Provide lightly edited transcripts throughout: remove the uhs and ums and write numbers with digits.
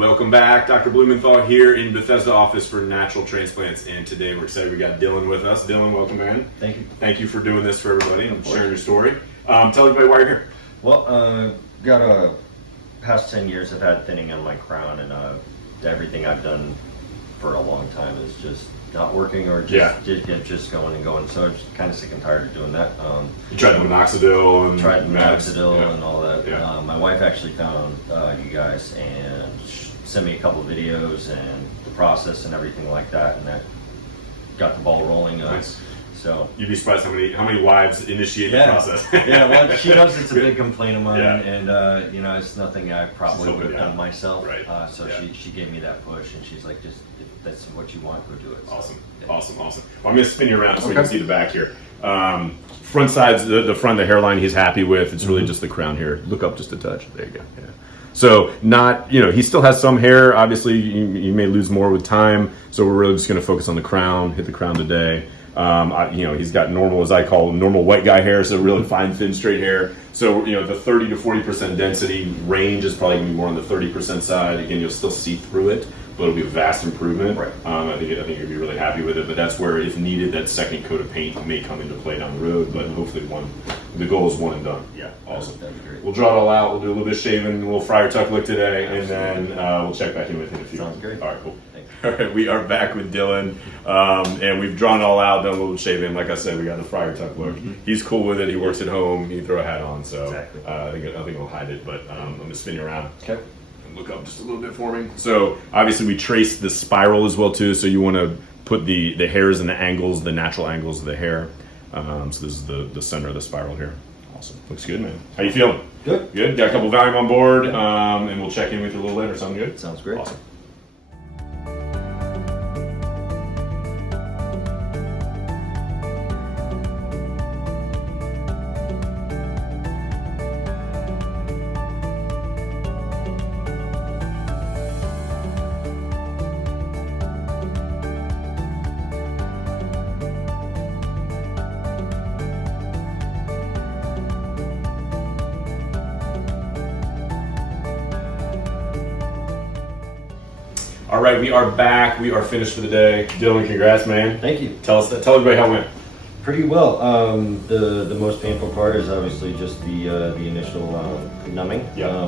Welcome back. Dr. Blumenthal here in Bethesda office for Natural Transplants, and today we're excited we got Dylan with us. Dylan, welcome, man. Thank you. Thank you for doing this for everybody and sharing your story. Tell everybody why you're here. Well, got a past 10 years I've had thinning on my crown, and everything I've done for a long time is just not working or just going and going. So I'm just kind of sick and tired of doing that. You tried minoxidil and minoxidil and all that. Yeah. My wife actually found you guys and sent me a couple of videos and the process and everything like that, and that got the ball rolling. Nice. So you'd be surprised how many wives initiate the process. Yeah, well, she knows it's a big complaint of mine, Yeah. and you know, it's nothing I probably would have done myself. Right. So she gave me that push, and she's like, just if that's what you want, go do it. So, Awesome, yeah. awesome. Well, I'm going to spin you around so we can see the back here. Front sides, the front, the hairline he's happy with. It's really just the crown here. Look up just a touch. There you go. Yeah. So not, he still has some hair. Obviously, you may lose more with time. So we're really just going to focus on the crown, hit the crown today. He's got normal, as I call normal white guy hair, so really fine, thin, straight hair. So, the 30 to 40% density range is probably going to be more on the 30% side. Again, you'll still see through it, but it'll be a vast improvement. Right. I think you'll be really happy with it, but that's where, if needed, that second coat of paint may come into play down the road, but hopefully the goal is one and done. Yeah. Awesome. That'd be great. We'll draw it all out. We'll do a little bit of shaving, a little fryer tuck look today, and then we'll check back in with you in a few. Sounds great. All right, cool. Thanks. All right, we are back with Dylan, and we've drawn it all out, done a little shaving. Like I said, we got the fryer tuck look. He's cool with it. He works at home. He can throw a hat on, so exactly. I think he'll hide it. But I'm gonna spin you around. Okay. And look up just a little bit for me. So obviously we trace the spiral as well too. So you want to put the hairs and the angles, the natural angles of the hair. So this is the center of the spiral here. Awesome. Looks good, man. How you feeling? Good. Good. Got a couple Valium on board, and we'll check in with you a little later. Sound good? Sounds great. Awesome. All right, we are back. We are finished for the day. Dylan, congrats, man. Thank you. Tell everybody how it went. Pretty well. The most painful part is obviously just the initial numbing,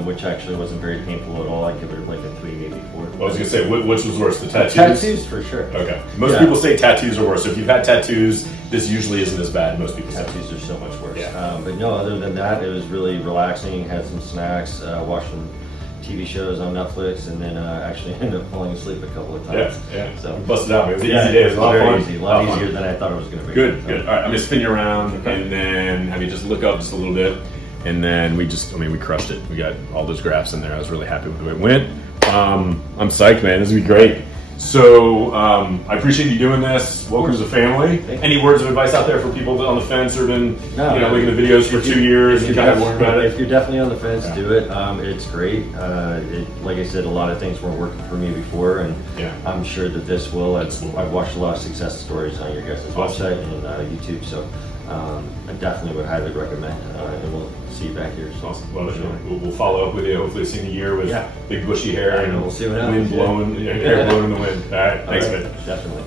which actually wasn't very painful at all. I give it like a 3, maybe 4. I was gonna say, which was worse, the tattoos? Tattoos, for sure. Okay. Most people say tattoos are worse. So if you've had tattoos, this usually isn't as bad. Most people say Tattoos are so much worse. Yeah. But no, other than that, it was really relaxing. Had some snacks, watched some TV shows on Netflix, and then actually ended up falling asleep a couple of times. Yeah. So busted out. It was an easy day. It was a lot of fun. Easy, a lot easier than I thought it was going to be. Good. All right, I'm gonna spin you around, and then have you just look up just a little bit, and then we crushed it. We got all those graphs in there. I was really happy with the way it went. I'm psyched, man. This is gonna be great. So I appreciate you doing this. Welcome to the family. Any words of advice out there for people on the fence or been looking at the videos for 2 years? You kind of worry about it. If you're definitely on the fence, do it. It's great. Like I said, a lot of things weren't working for me before, and I'm sure that this will. I've watched a lot of success stories on your guys' website and YouTube, so I definitely would highly recommend. And we'll see you back here. So. Awesome. Well, we'll follow up with you. Hopefully, see you in a year with big bushy hair and we'll see what happens. Wind blowing, hair blowing in the wind. All right. Thanks, man. Definitely.